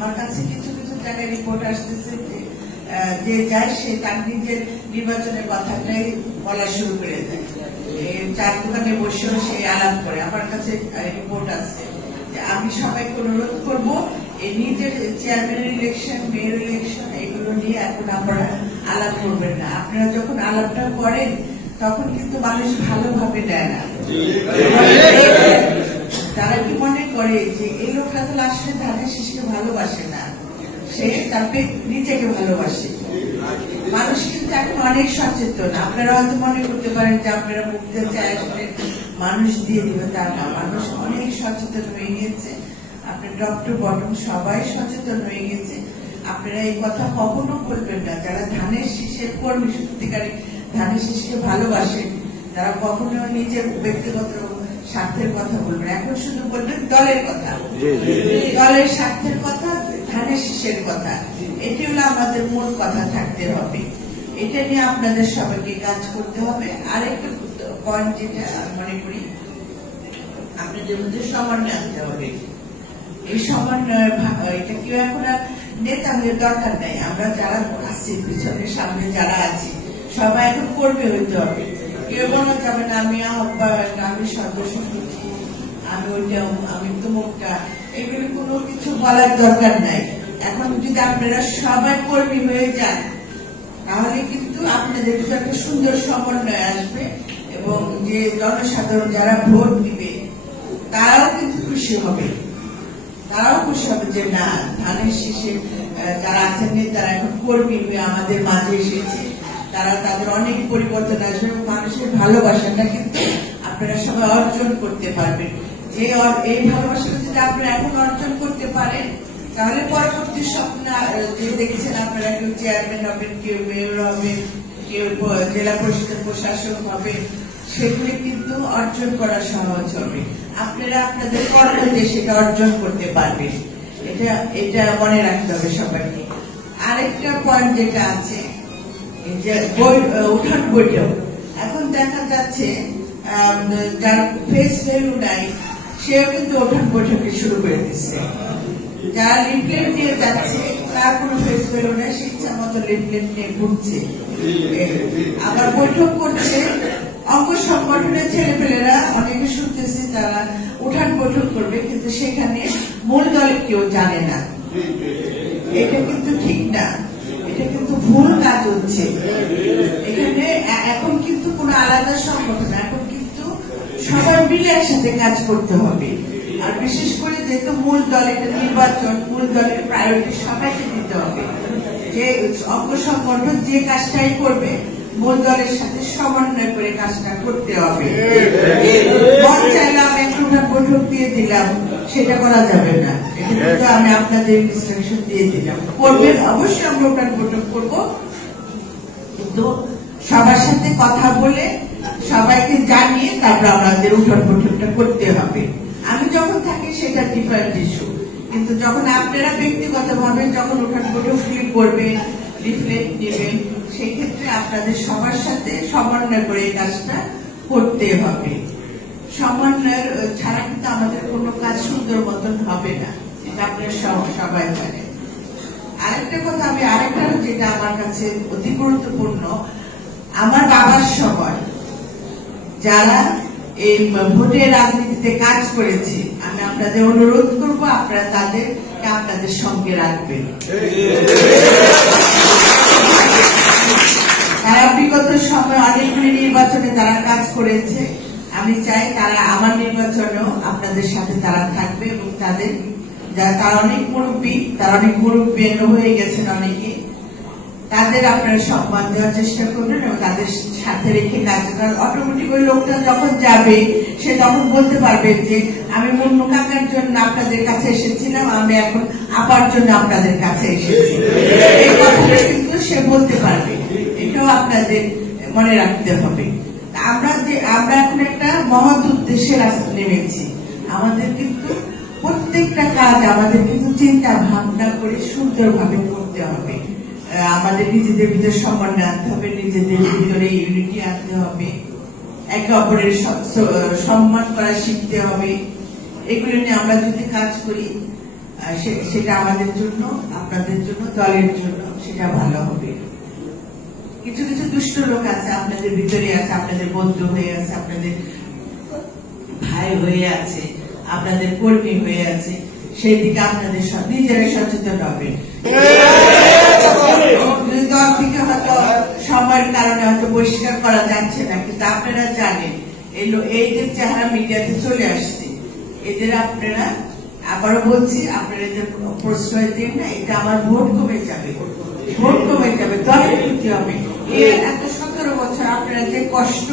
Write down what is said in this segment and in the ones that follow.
আমার কাছে কিছু কিছু জায়গায় রিপোর্ট আসতেছে যে যায় সে তার নিজের নির্বাচনের কথাটাই বলা শুরু করে দেয়, চার দোকানে বসেও সে আলাপ করে। আমার কাছে রিপোর্ট আসছে যে আমি সবাইকে অনুরোধ করবো এই নিজের চেয়ারম্যানের ইলেকশন, মেয়র ইলেকশন এগুলো নিয়ে এখন আপনারা আলাপ করবেন না। আপনারা যখন আলাপটা করেন তখন কিন্তু মানুষ ভালোভাবে দেয় না। তারা কি মনে করে যে এই লোকটা তো আসলে ধানের শীষকে ভালোবাসে না, সে তার নিজেকে ভালোবাসে। মানুষ কিন্তু এখন অনেক সচেতন। আপনারা হয়তো মনে করতে পারেন যে আপনারা মুখ দিয়ে আসলে মানুষ দিয়ে দিবে, তা না। মানুষ অনেক সচেতন হয়ে গিয়েছে। আপনার ডক্টর বটম সবাই সচেতন হয়ে গেছে। আপনারা এই কথা কখনো বলবেন না। যারা ধানের শীষের কর্মী, সত্যিকারে ধানের শীষকে ভালোবাসেন, তারা কখনো নিজের ব্যক্তিগত স্বার্থের কথা বলবেন। এখন শুধু বলবেন দলের কথা, দলের স্বার্থের কথা, ধানের শীষের কথা। এটি হলো আমাদের মূল কথা থাকতে হবে। এটা নিয়ে আপনাদের সবাইকে কাজ করতে হবে। আরেকটা পয়েন্ট যেটা মনে করি, আপনাদের মধ্যে সমন্বয় আনতে হবে। এই সমন্বয় এটা কেউ এখন আর নেতা হয়ে দরকার নাই। আমরা যারা আছি পিছনে, সামনে যারা আছি, সবাই এখন কর্মী হইতে হবে। কেউ বলা যাবে না আমি আহ্বায়ক, আমি সদস্য, আমি ওইটা, আমি তুমুকটা, এগুলো কোনো কিছু বলার দরকার নাই। এখন যদি আপনারা সবাই কর্মী হয়ে যান তাহলে কিন্তু আপনাদের ভিতরে একটা সুন্দর সমন্বয় আসবে এবং যে জনসাধারণ যারা ভোট দিবে তারাও কিন্তু খুশি হবে। তারাও খুশি হবে যে না, ধানের শীষে যারা আছেন তারা এখন কর্মী হয়ে আমাদের মাঝে এসেছে, তারা তাদের অনেক পরিবর্তন আসবে। মানুষের ভালোবাসাটা কিন্তু আপনারা সবাই অর্জন করতে পারবেন। যে এই ভালোবাসাটা যদি আপনারা এখন অর্জন করতে পারেন তাহলে পরবর্তী স্বপ্ন যে দেখছেন, আপনারা কেউ চেয়ারম্যান হবেন, কেউ মেয়র হবেন, কেউ জেলা পরিষদের প্রশাসক হবে, সেগুলি কিন্তু অর্জন করা সহজ হবে। আপনারা আপনাদের কর্মে সেটা অর্জন করতে পারবেন। এটা মনে রাখতে হবে সবাইকে। আরেকটা পয়েন্ট যেটা আছে যে উঠান বৈঠক, এখন দেখা যাচ্ছে যার ফেস ভ্যালু নাই সেও কিন্তু উঠান বৈঠকে শুরু করে দিচ্ছে। যারা লিফলেট নিয়ে যাচ্ছে তার কোনো ফেস ভ্যালু নেই, সে ইচ্ছা মতো লিফলেট নিয়ে ঘুরছে, আবার বৈঠক করছে। অঙ্গ সংগঠনের ছেলেপেলেরা অনেকে শুনতেছি তারা উঠান বৈঠক করবে, কিন্তু সেখানে মূল দল কেউ জানে না। এটা কিন্তু ঠিক না, এটা কিন্তু ভুল কাজ হচ্ছে। এখানে এখন কিন্তু কোনো আলাদা সংগঠন, এখন কিন্তু সবাই মিলে একসাথে কাজ করতে হবে। আর বিশেষ করে যেহেতু মূল দল, এটা নির্বাচন, মূল দলের প্রায়োরিটি সবাইকে দিতে হবে। যে অঙ্গ সংগঠন যে কাজটাই করবে মূল দলের সাথে সমন্বয় করে কাজটা করতে হবে। মন চাইলে আমি একটা উঠান বৈঠক দিয়ে দিলাম, সেটা করা যাবে না। এটা কিন্তু আমি আপনাদের ইনস্ট্রাকশন দিয়ে দিলাম, করবেন। অবশ্যই আমরা উঠান বৈঠক করবো, কিন্তু সবার সাথে কথা বলে সবাইকে জানিয়ে তারপর আমাদের উঠান বৈঠকটা করতে হবে। আমি যখন থাকি সেটা ডিফারেন্ট ইস্যু, কিন্তু যখন আপনারা ব্যক্তিগতভাবে যখন উঠান বৈঠক করবেন, লিফলেট নেবেন, সেই ক্ষেত্রে আপনাদের সবার সাথে সমন্বয় করে এই কাজটা করতে হবে। সমন্বয় ছাড়া কিন্তু আমাদের কোনো কাজ সুন্দর মতন হবে না, এটা আপনারা সবাই জানেন। আরেকটা কথা, আমি আরেকটা যেটা আমার কাছে অতি গুরুত্বপূর্ণ, আমার বাবার সময় যারা এই ভোটের রাজনীতিতে কাজ করেছে, আমি আপনাদের অনুরোধ করবো আপনারা তাদেরকে আপনাদের সঙ্গে রাখবেন। তারা বিগত সময় অনেকগুলি নির্বাচনে তারা কাজ করেছে। আমি চাই তারা আমার নির্বাচনেও আপনাদের সাথে তারা থাকবে এবং তারা অনেক মুরব্বী, তারা অনেক মুরব্বী হয়ে গেছেন অনেকে, তাদের আপনারা সম্মান দেওয়ার চেষ্টা করবেন এবং তাদের সাথে রেখে কাজ করার। অটোমেটিক ওই লোকটা যখন যাবে সে তখন বলতে পারবে যে আমি মুন্নু কাকার জন্য আপনাদের কাছে এসেছিলাম, আমি এখন আপার জন্য আপনাদের কাছে এসেছি, এই কথাটা কিন্তু সে বলতে পারবে। এটাও আপনাদের মনে রাখতে হবে। আমরা এখন একটা মহৎ উদ্দেশ্যে রাস্তা নেমেছি। আমাদের কিন্তু প্রত্যেকটা কাজ আমাদের কিন্তু চিন্তা ভাবনা করে সুন্দরভাবে করতে হবে। আমাদের নিজেদের ভিতরে সমন্বয় আনতে হবে, নিজেদের ভিতরে ইউনিটি আনতে হবে, একে অপরের সম্মান করা শিখতে হবে। এগুলো নিয়ে আমরা যদি কাজ করি সেটা আমাদের জন্য, আপনাদের জন্য, দলের জন্য সেটা ভালো হবে। কিছু কিছু দুষ্ট লোক আছে আপনাদের ভিতরে আছে, আপনাদের বন্ধু হয়ে আছে, আপনাদের ভাই হয়ে আছে, আপনাদের কর্মী হয়ে আছে, সেই দিকে আপনাদের নিজেরাই সচেতন হবেন। দল থেকে হয়তো সময়ের কারণে হয়তো বহিষ্কার করা যাচ্ছে না, কিন্তু আপনারা জানেন এইদের চেহারা মিডিয়াতে চলে আসছে। এদের আপনারা, আবারও বলছি, আপনারা যে প্রশ্রয় দিন না, এটা আমার ভোট কমে যাবে, ভোট কমে যাবে, দলের ক্ষতি হবে। এর এত 17 বছর আপনারা যে কষ্ট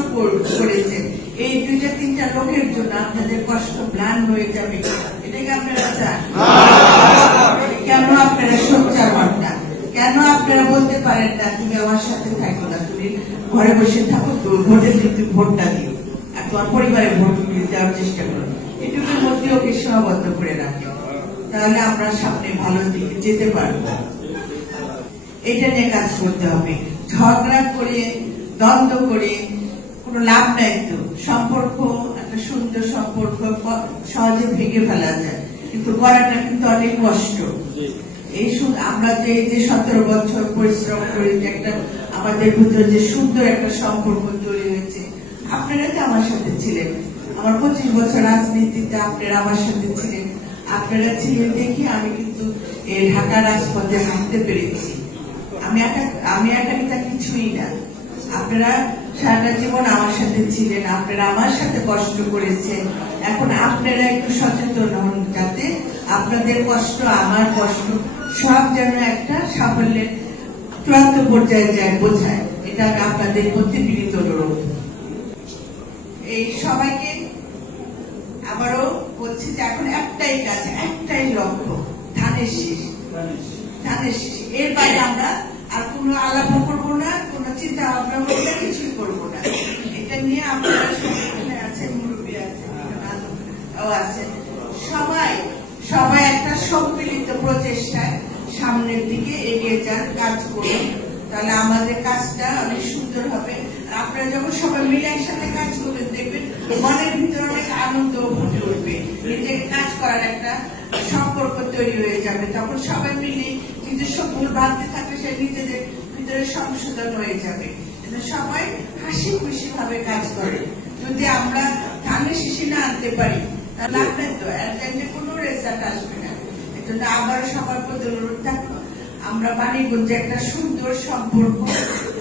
করেছেন, এই 2-3টা লোকের জন্য আপনাদের কষ্ট ম্লান হয়ে যাবে, এটাকে আপনারা চান? কেন আপনারা সোচ্চার হন না? কেন আপনারা বলতে পারেন না তুমি আমার সাথে থাকো না, তুমি ঘরে বসে থাকো, ভোটের কিন্তু ভোটটা দিও, আর তোমার পরিবারে ভোট দেওয়ার চেষ্টা করো, এটুকুর মধ্যে ওকে সীমাবদ্ধ করে রাখো, তাহলে আমরা সামনে ভালো দিকে যেতে পারবো। এটা নিয়ে কাজ করতে হবে। ঝগড়া করে, দ্বন্দ্ব করে কোনো লাভ নাই। তো সম্পর্ক, একটা সুন্দর সম্পর্ক সহজে ভেঙে ফেলা যায়, কিন্তু করাটা কিন্তু অনেক কষ্ট। এই আমরা যে 17 বছর পরিশ্রম করে যে একটা আমাদের ভিতরে যে সুন্দর একটা সম্পর্ক তৈরি হয়েছে, আপনারা তো আমার সাথে ছিলেন, আমার 25 বছর রাজনীতিতে আপনারা আমার সাথে ছিলেন, আপনারা ছিলেন দেখি আমি কিন্তু এই ঢাকা রাজপথে হাঁটতে পেরেছি। আমি একা কিছুই না, আপনারা সারাটা জীবন আমার সাথে ছিলেন, আপনারা আমার সাথে কষ্ট করেছেন। এখন আপনারা একটু সচেতন হন, যাতে আপনাদের কষ্ট, আমার কষ্ট সব যেন একটা সাফল্যের চূড়ান্ত পর্যায়ে যায়, বোঝায়। এটা আপনাদের মধ্যে বিনীত অনুরোধ। এই সবাইকে আবারও বলছি যে এখন একটাই কাজ, একটাই লক্ষ্য, ধানের শীষ, ধানের শীষ। এর বাইরে আমরা আর কোনো আলাপ করবো না, কোনো চিন্তা ভাবনা করবো না, কিছুই করবো না। এটা নিয়ে আপনারা সবাই আছেন, মুরব্বী আছেন, সবাই একটা সম্মিলিত প্রচেষ্টায় সামনের দিকে এগিয়ে যান, কাজ করুন, তাহলে আমাদের কাজটা অনেক সুন্দর হবে। আপনারা যখন সবাই মিলে একসাথে কাজ করবেন, দেখবেন মনের ভিতরে অনেক আনন্দ ফুটে উঠবে, নিজেকে কাজ করার একটা সম্পর্ক তৈরি হয়ে যাবে। তখন সবাই মিলে নিজস্ব ভুল ভাবতে থাকলে সে নিজেদের ভিতরে সংশোধন হয়ে যাবে। সবাই হাসি খুশি ভাবে কাজ করে। যদি আমরা ধানের শীষে না আনতে পারি, তাহলে আপনার তো কোনো রেজাল্ট আসবে না। এজন্য আবার সবার প্রতি অনুরোধ থাকলো, আমরা বাণীগঞ্জে একটা সুন্দর সম্পর্ক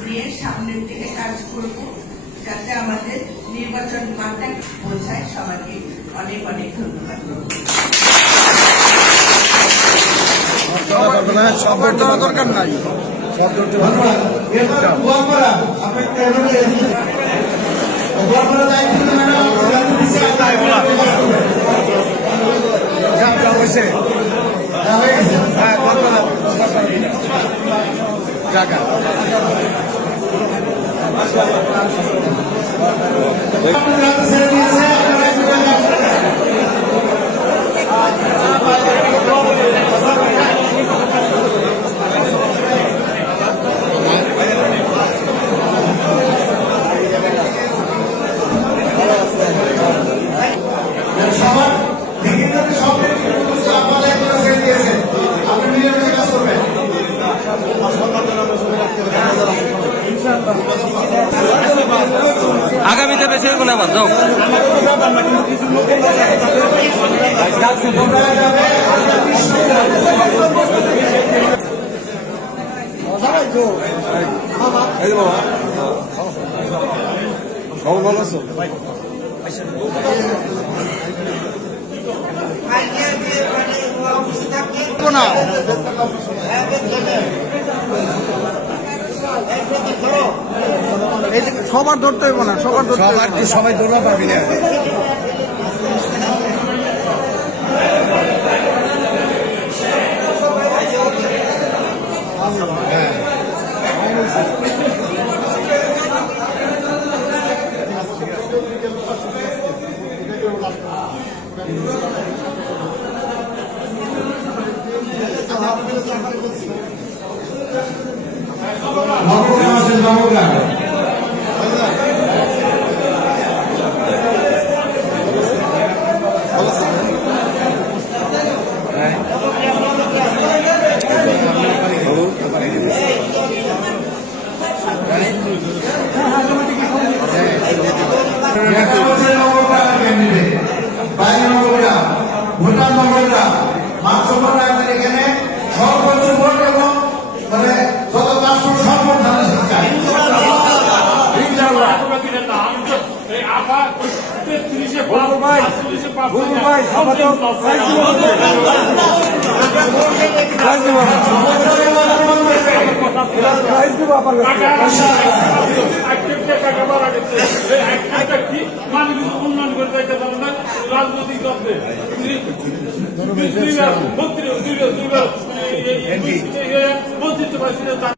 নিয়ে সামনের দিকে কাজ করব, যাতে আমাদের নির্বাচন মাঠটা বোঝায়। সবাইকে অনেক অনেক ধন্যবাদ। দরকার নাই জায়গা আগামীতে বেছে দেবো না, আবার যাও। সব ভালো আছো? না সবার ধরতে হইব না, সবাই ধরা পাবি না। ভোটার মহলরা মানসম্মান রাখবেন এখানে সর্বোচ্চ ভোট এবং মানে যত পাঁচশো সর্বোচ্চ ধানের সাথে চাই উন্নয়ন করে যাইতে পারে না রাজনৈতিক দপ্তরে মন্ত্রিত্ব পারছি